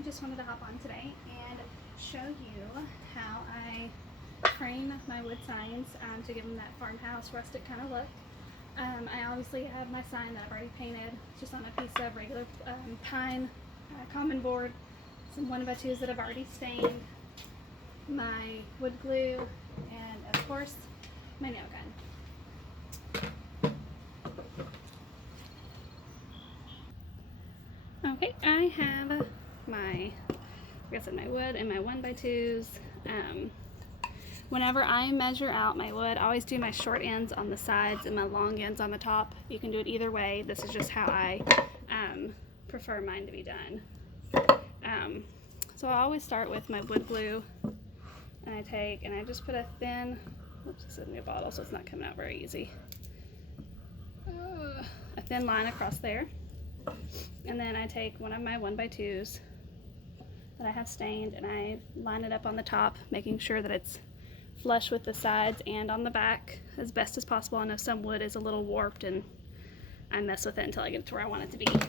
I just wanted to hop on today and show you how I frame my wood signs to give them that farmhouse rustic kind of look. I obviously have my sign that I've already painted just on a piece of regular pine common board, some 1x2s that I've already stained, my wood glue, and of course my nail gun. Okay, I have my wood and my 1x2s. Whenever I measure out my wood, I always do my short ends on the sides and my long ends on the top. You can do it either way. This is just how I prefer mine to be done. So I always start with my wood glue, and I just put a thin, oops, this is in a bottle so it's not coming out very easy, a thin line across there. And then I take one of my 1x2s that I have stained and I line it up on the top, making sure that it's flush with the sides and on the back as best as possible. I know some wood is a little warped and I mess with it until I get it to where I want it to be. And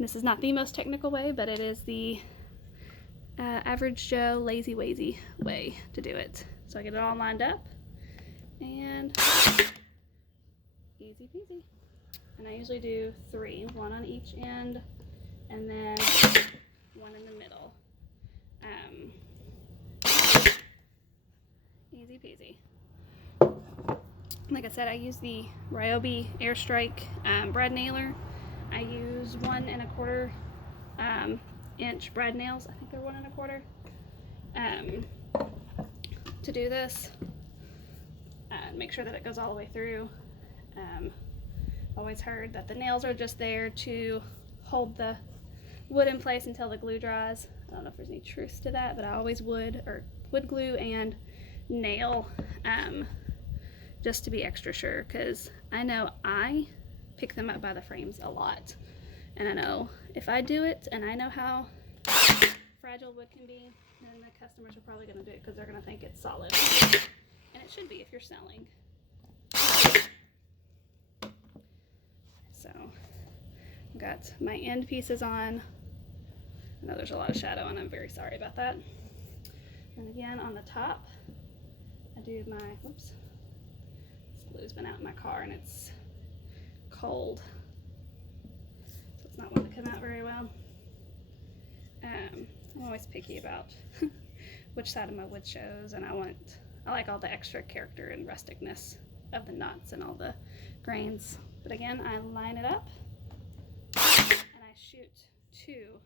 this is not the most technical way, but it is the average Joe lazy wazy way to do it. So I get it all lined up and easy peasy. And I usually do 3, one on each end and then one in the middle. Easy peasy. Like I said, I use the Ryobi Airstrike brad nailer. I use 1 1/4 inch brad nails. I think they're 1 1/4 to do this. Make sure that it goes all the way through. Always heard that the nails are just there to hold the wood in place until the glue dries. I don't know if there's any truth to that, but I always wood glue and nail just to be extra sure, because I know I pick them up by the frames a lot, and I know if I do it and I know how fragile wood can be, then the customers are probably going to do it because they're going to think it's solid, and it should be if you're selling. So I've got my end pieces on. I know there's a lot of shadow and I'm very sorry about that. And again on the top, I do my, whoops, this glue's been out in my car and it's cold, so it's not going to come out very well. I'm always picky about which side of my wood shows, and I like all the extra character and rusticness of the knots and all the grains. But again, I line it up and I shoot 2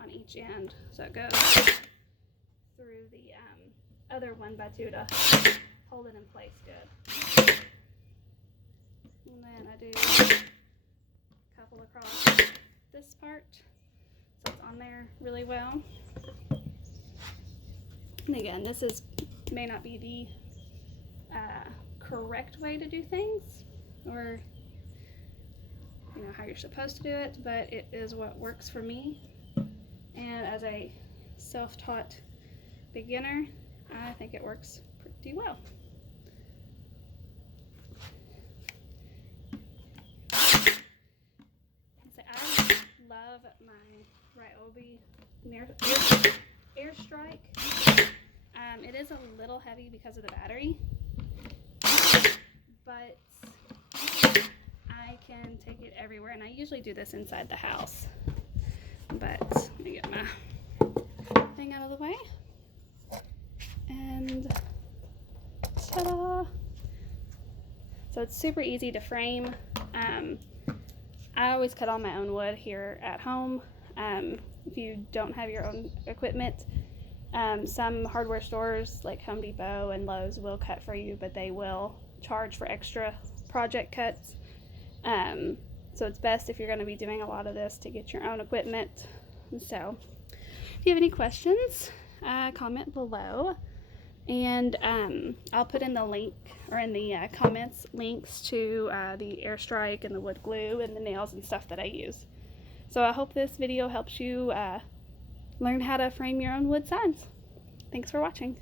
on each end, so it goes through the other 1x2 to hold it in place good. And then I do a couple across this part so it's on there really well. And again, this may not be the correct way to do things, or how you're supposed to do it, but it is what works for me. And as a self-taught beginner, I think it works pretty well. I love my Ryobi Airstrike. It is a little heavy because of the battery, but I can take it everywhere, and I usually do this inside the house. But let me get my thing out of the way, and ta-da! So it's super easy to frame. I always cut all my own wood here at home. If you don't have your own equipment, some hardware stores like Home Depot and Lowe's will cut for you, but they will charge for extra project cuts. So it's best if you're going to be doing a lot of this to get your own equipment. So if you have any questions, comment below, and I'll put in the link, or in the comments, links to the Airstrike and the wood glue and the nails and stuff that I use. So I hope this video helps you learn how to frame your own wood signs. Thanks for watching.